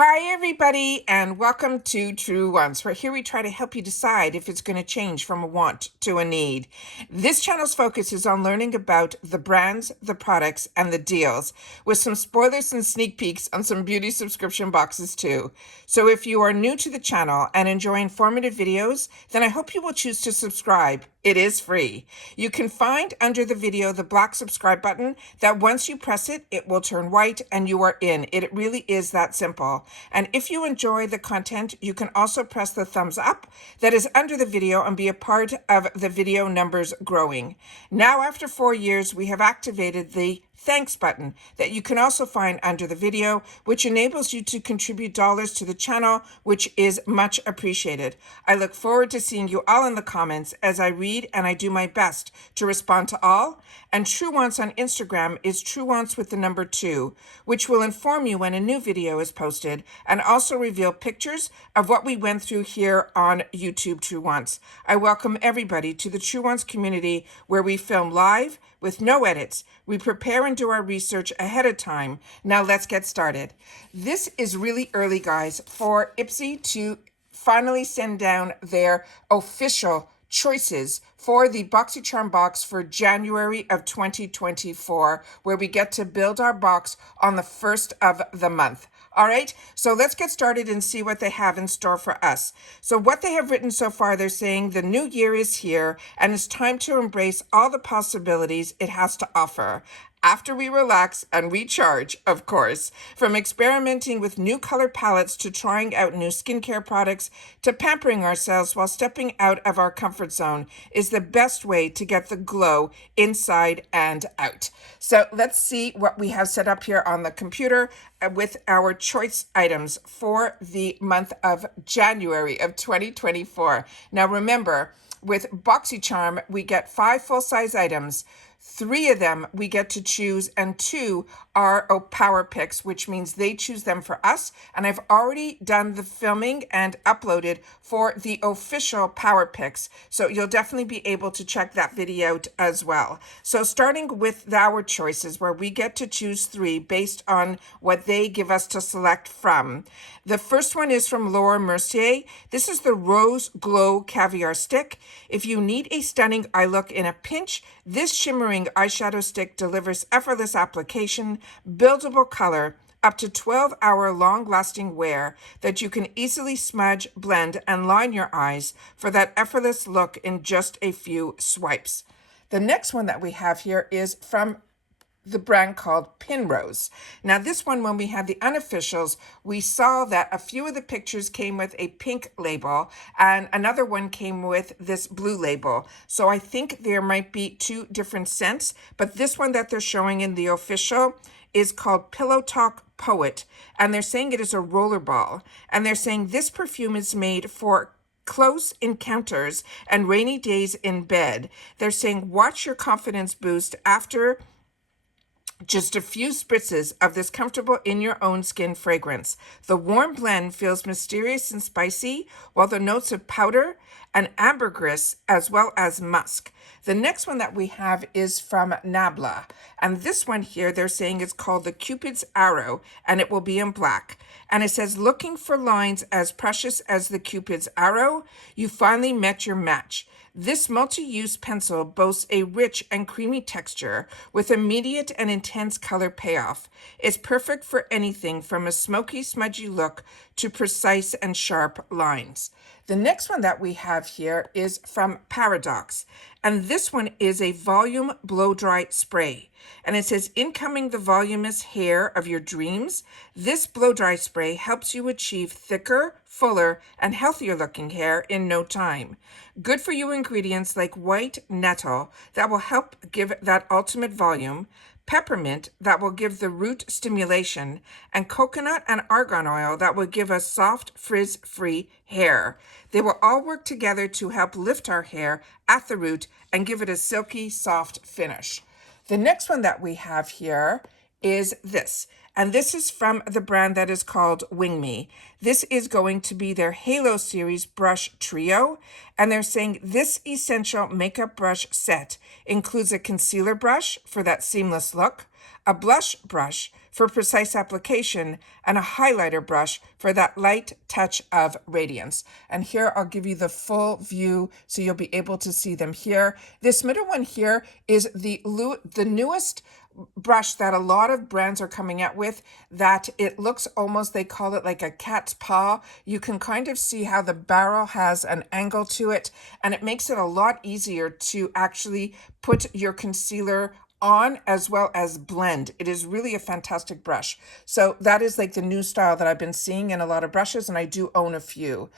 Hi, everybody, and welcome to Truewants, where here we try to help you decide if it's going to change from a want to a need. This channel's focus is on learning about the brands, the products, and the deals, with some spoilers and sneak peeks on some beauty subscription boxes too. So if you are new to the channel and enjoy informative videos, then I hope you will choose to subscribe. It is free. You can find under the video the black subscribe button that once you press it, it will turn white and you are in. It really is that simple. And if you enjoy the content, you can also press the thumbs up that is under the video and be a part of the video numbers growing. Now, after 4 years, we have activated the thanks button that you can also find under the video, which enables you to contribute dollars to the channel, which is much appreciated. I look forward to seeing you all in the comments as I read, and I do my best to respond to all. And Truewants on Instagram is Truewants with the number 2, which will inform you when a new video is posted and also reveal pictures of what we went through here on YouTube Truewants. I welcome everybody to the Truewants community, where we film live with no edits. We prepare and do our research ahead of time. Now let's get started. This is really early, guys, for IPSY to finally send down their official choices for the Boxycharm box for January of 2024, where we get to build our box on the 1st of the month. All right, so let's get started and see what they have in store for us. So what they have written so far, they're saying the new year is here and it's time to embrace all the possibilities it has to offer. After we relax and recharge, of course, from experimenting with new color palettes to trying out new skincare products to pampering ourselves while stepping out of our comfort zone is the best way to get the glow inside and out. So let's see what we have set up here on the computer with our choice items for the month of January of 2024. Now remember, with Boxycharm, we get 5 full-size items. 3 of them we get to choose, and 2 are power picks, which means they choose them for us. And I've already done the filming and uploaded for the official power picks, so you'll definitely be able to check that video out as well. So starting with our choices, where we get to choose 3 based on what they give us to select from. The first one is from Laura Mercier. This is the Rose Glow Caviar Stick. If you need a stunning eye look in a pinch, this shimmering eyeshadow stick delivers effortless application, buildable color, up to 12-hour long-lasting wear that you can easily smudge, blend, and line your eyes for that effortless look in just a few swipes. The next one that we have here is from the brand called Pinrose. Now this one, when we had the unofficials, we saw that a few of the pictures came with a pink label and another one came with this blue label. So I think there might be 2 different scents, but this one that they're showing in the official is called Pillow Talk Poet, and they're saying it is a rollerball, and they're saying this perfume is made for close encounters and rainy days in bed. They're saying watch your confidence boost after just a few spritzes of this comfortable in your own skin fragrance. The warm blend feels mysterious and spicy, while the notes of powder and ambergris as well as musk. The next one that we have is from Nabla, and this one here they're saying is called the Cupid's Arrow, and it will be in black. And it says, looking for lines as precious as the Cupid's Arrow? You finally met your match. This multi-use pencil boasts a rich and creamy texture with immediate and intense color payoff. It's perfect for anything from a smoky, smudgy look to precise and sharp lines. The next one that we have here is from Paradox, and this one is a volume blow dry spray. And it says, incoming the voluminous hair of your dreams. This blow dry spray helps you achieve thicker, fuller, and healthier looking hair in no time. Good for you ingredients like white nettle that will help give that ultimate volume, peppermint that will give the root stimulation, and coconut and argan oil that will give us soft, frizz-free hair. They will all work together to help lift our hair at the root and give it a silky, soft finish. The next one that we have here is this, and this is from the brand that is called Wing Me. This is going to be their Halo Series Brush Trio, and they're saying this essential makeup brush set includes a concealer brush for that seamless look, a blush brush for precise application, and a highlighter brush for that light touch of radiance. And here I'll give you the full view so you'll be able to see them here. This middle one here is the newest brush that a lot of brands are coming out with, that it looks almost, they call it like a cat's paw. You can kind of see how the barrel has an angle to it, and it makes it a lot easier to actually put your concealer on as well as blend. It is really a fantastic brush. So that is like the new style that I've been seeing in a lot of brushes, and I do own a few.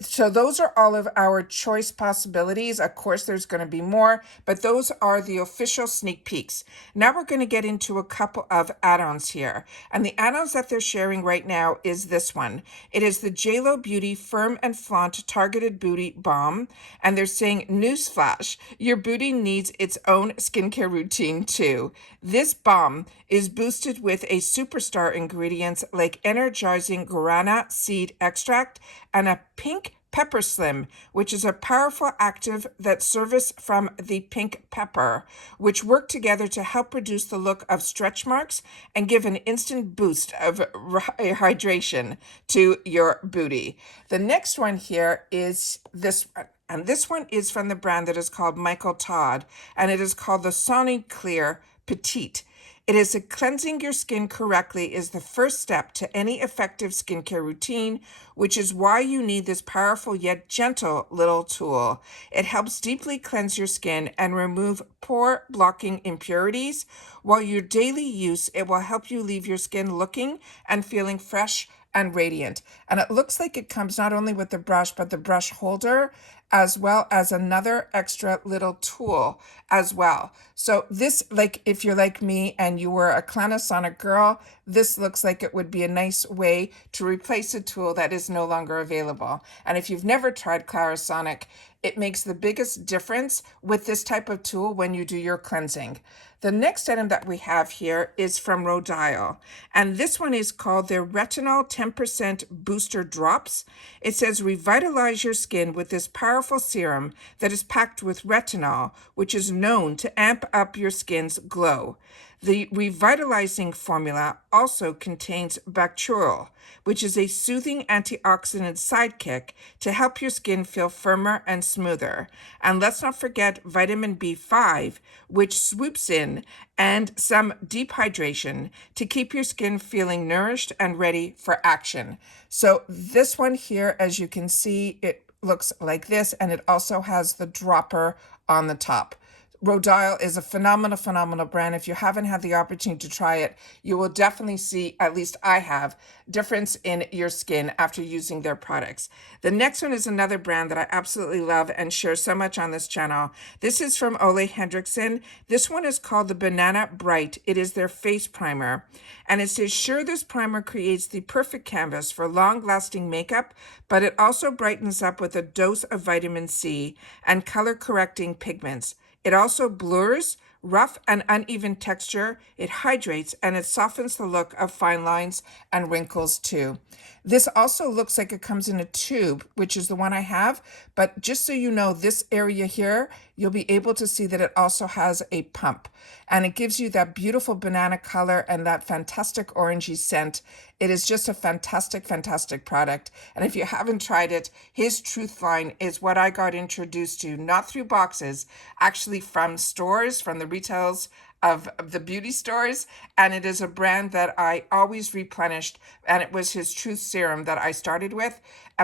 So those are all of our choice possibilities. Of course, there's going to be more, but those are the official sneak peeks. Now we're going to get into a couple of add-ons here. And the add-ons that they're sharing right now is this one. It is the JLo Beauty Firm and Flaunt Targeted Booty Balm. And they're saying, newsflash, your booty needs its own skincare routine too. This balm is boosted with a superstar ingredients like energizing guarana seed extract and a pink pepper slim, which is a powerful active that surface from the pink pepper, which work together to help reduce the look of stretch marks and give an instant boost of hydration to your booty. The next one here is this one. And this one is from the brand that is called Michael Todd, and it is called the Sonic Clear Petite. It is a cleansing your skin correctly is the first step to any effective skincare routine, which is why you need this powerful yet gentle little tool. It helps deeply cleanse your skin and remove pore blocking impurities. While your daily use, it will help you leave your skin looking and feeling fresh and radiant. And it looks like it comes not only with the brush, but the brush holder, as well as another extra little tool as well. So this, like if you're like me and you were a Clarisonic girl, this looks like it would be a nice way to replace a tool that is no longer available. And if you've never tried Clarisonic, it makes the biggest difference with this type of tool when you do your cleansing. The next item that we have here is from Rodial, and this one is called their Retinol 10% Booster Drops. It says revitalize your skin with this powerful serum that is packed with retinol, which is known to amp up your skin's glow. The revitalizing formula also contains Bacterial, which is a soothing antioxidant sidekick to help your skin feel firmer and smoother. And let's not forget vitamin B5, which swoops in, and some deep hydration to keep your skin feeling nourished and ready for action. So this one here, as you can see, it looks like this, and it also has the dropper on the top. Rodial is a phenomenal brand. If you haven't had the opportunity to try it, you will definitely see, at least I have, difference in your skin after using their products. The next one is another brand that I absolutely love and share so much on this channel. This is from Ole Henriksen. This one is called the Banana Bright. It is their face primer. And it says, sure, this primer creates the perfect canvas for long-lasting makeup, but it also brightens up with a dose of vitamin C and color-correcting pigments. It also blurs rough and uneven texture, it hydrates, and it softens the look of fine lines and wrinkles too. This also looks like it comes in a tube, which is the one I have, but just so you know, this area here, you'll be able to see that it also has a pump, and it gives you that beautiful banana color and that fantastic orangey scent. It is just a fantastic product. And if you haven't tried it, his Truth line is what I got introduced to, not through boxes, actually from stores, from the retails of the beauty stores. And it is a brand that I always replenished. And it was his Truth serum that I started with.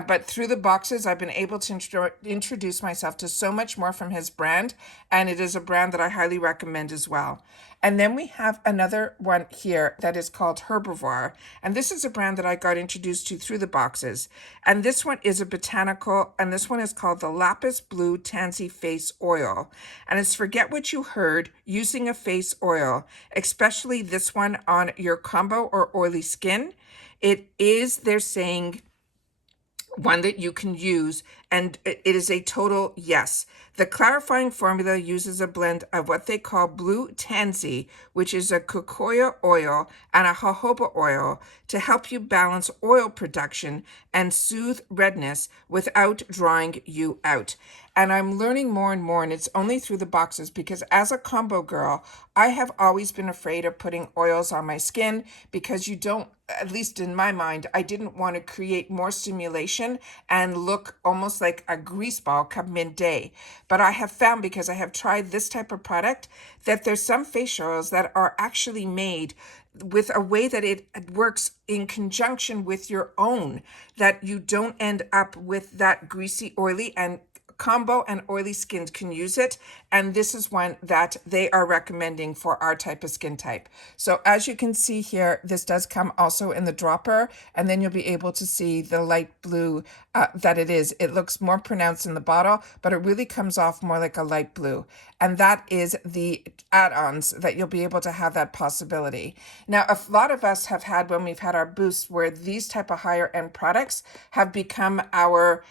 But through the boxes, I've been able to introduce myself to so much more from his brand. And it is a brand that I highly recommend as well. And then we have another one here that is called Herbivore. And this is a brand that I got introduced to through the boxes. And this one is a botanical, and this one is called the Lapis Blue Tansy Face Oil. And it's forget what you heard using a face oil, especially this one on your combo or oily skin. It is, they're saying, one that you can use and it is a total yes. The clarifying formula uses a blend of what they call blue tansy, which is a cocoa oil, and a jojoba oil to help you balance oil production and soothe redness without drying you out. And I'm learning more and more, and it's only through the boxes, because as a combo girl, I have always been afraid of putting oils on my skin because you don't, at least in my mind, I didn't want to create more stimulation and look almost like a grease ball come midday. But I have found, because I have tried this type of product, that there's some face oils that are actually made with a way that it works in conjunction with your own, that you don't end up with that greasy, oily, and combo and oily skins can use it. And this is one that they are recommending for our type of skin type. So as you can see here, this does come also in the dropper, and then you'll be able to see the light blue that it is. It looks more pronounced in the bottle, but it really comes off more like a light blue. And that is the add-ons that you'll be able to have that possibility. Now, a lot of us have had, when we've had our boosts, where these type of higher end products have become our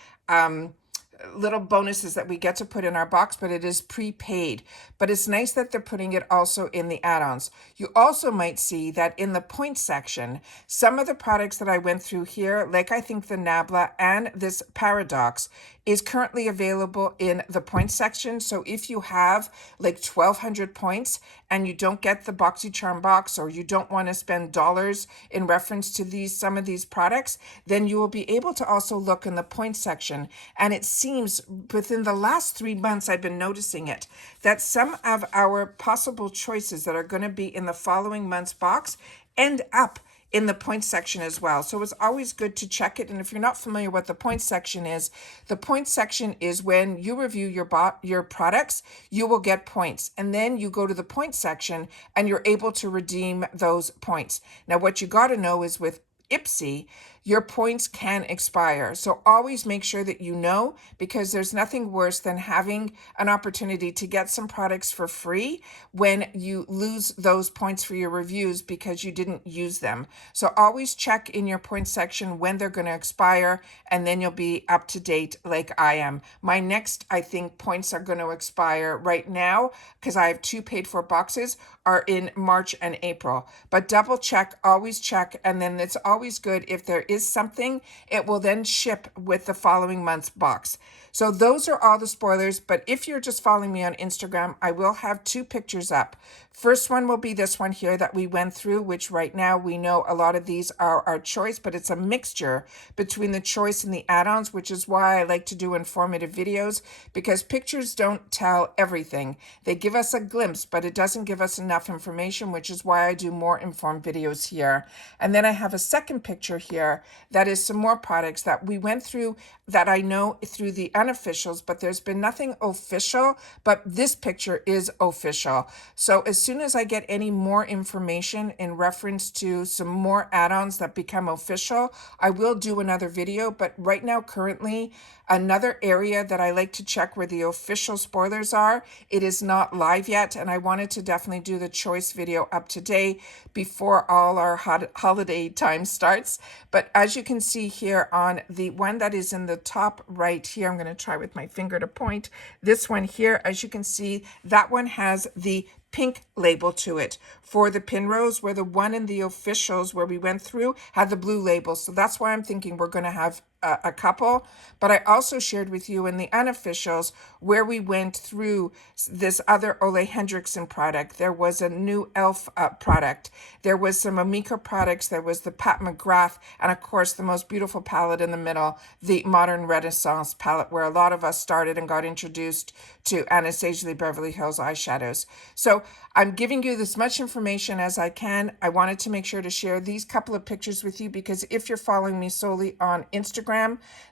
little bonuses that we get to put in our box, but it is prepaid. But it's nice that they're putting it also in the add-ons. You also might see that in the points section, some of the products that I went through here, like I think the Nabla and this Paradox, is currently available in the points section. So if you have like 1,200 points and you don't get the Boxycharm box, or you don't want to spend dollars in reference to some of these products, then you will be able to also look in the points section. And it seems within the last 3 months, I've been noticing it, that some of our possible choices that are going to be in the following month's box end up in the points section as well. So it's always good to check it. And if you're not familiar what the points section is, the points section is when you review your products, you will get points. And then you go to the points section and you're able to redeem those points. Now, what you got to know is with IPSY, your points can expire. So always make sure that you know, because there's nothing worse than having an opportunity to get some products for free when you lose those points for your reviews because you didn't use them. So always check in your points section when they're going to expire, and then you'll be up to date like I am. My next, I think, points are going to expire right now, because I have 2 paid for boxes, are in March and April. But double check, always check, and then it's always good if there is something, it will then ship with the following month's box. So those are all the spoilers, but if you're just following me on Instagram, I will have 2 pictures up. First one will be this one here that we went through, which right now we know a lot of these are our choice, but it's a mixture between the choice and the add-ons, which is why I like to do informative videos, because pictures don't tell everything. They give us a glimpse, but it doesn't give us enough information, which is why I do more informed videos here. And then I have a second picture here that is some more products that we went through that I know through the unofficials, but there's been nothing official, but this picture is official. So as soon as I get any more information in reference to some more add-ons that become official, I will do another video. But right now, currently, another area that I like to check where the official spoilers are, it is not live yet, and I wanted to definitely do the choice video up today before all our holiday time starts. But as you can see here on the one that is in the top right here, I'm going to try with my finger to point. This one here, as you can see, that one has the pink label to it for the Pinrose, where the one in the officials where we went through had the blue label. So that's why I'm thinking we're going to have a couple. But I also shared with you in the unofficials where we went through this other Ole Hendrickson product. There was a new e.l.f. Product. There was some Amika products. There was the Pat McGrath, and of course the most beautiful palette in the middle, the Modern Renaissance palette, where a lot of us started and got introduced to Anastasia Lee Beverly Hills eyeshadows. So I'm giving you as much information as I can. I wanted to make sure to share these couple of pictures with you, because if you're following me solely on Instagram,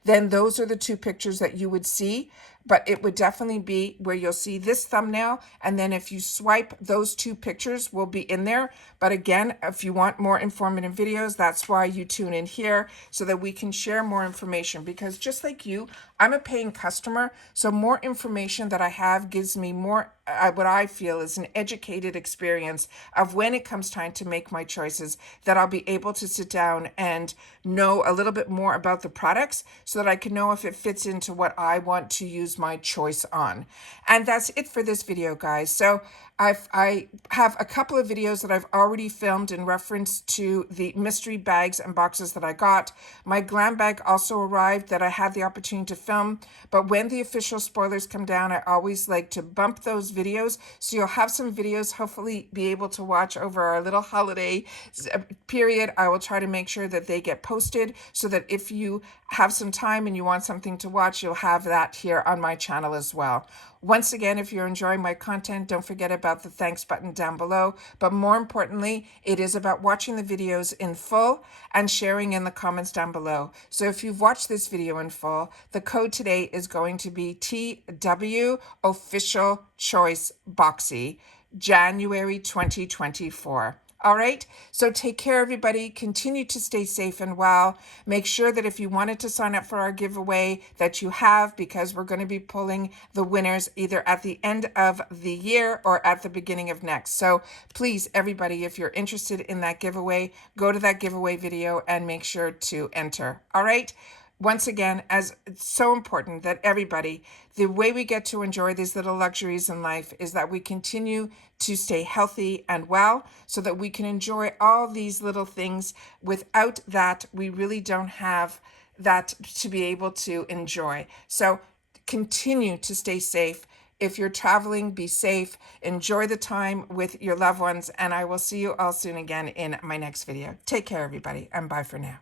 then those are the 2 pictures that you would see but it would definitely be where you'll see this thumbnail. And then if you swipe, those two pictures will be in there. But again, if you want more informative videos, that's why you tune in here, so that we can share more information. Because just like you, I'm a paying customer. So more information that I have gives me more, what I feel is an educated experience of when it comes time to make my choices, that I'll be able to sit down and know a little bit more about the products, so that I can know if it fits into what I want to use my choice on. And that's it for this video, guys. So I have a couple of videos that I've already filmed in reference to the mystery bags and boxes that I got. My glam bag also arrived that I had the opportunity to film, but when the official spoilers come down, I always like to bump those videos. So you'll have some videos, hopefully be able to watch over our little holiday period. I will try to make sure that they get posted, so that if you have some time and you want something to watch, you'll have that here on my channel as well. Once again, if you're enjoying my content, don't forget about the thanks button down below. But more importantly, it is about watching the videos in full and sharing in the comments down below. So if you've watched this video in full, the code today is going to be TW Official Choice Boxy, January 2024. All right, so take care, everybody. Continue to stay safe and well. Make sure that if you wanted to sign up for our giveaway, that you have, because we're going to be pulling the winners either at the end of the year or at the beginning of next. So please, everybody, if you're interested in that giveaway, go to that giveaway video and make sure to enter. All right. Once again, as it's so important that everybody, the way we get to enjoy these little luxuries in life is that we continue to stay healthy and well, so that we can enjoy all these little things. Without that, we really don't have that to be able to enjoy. So continue to stay safe. If you're traveling, be safe. Enjoy the time with your loved ones. And I will see you all soon again in my next video. Take care, everybody, and bye for now.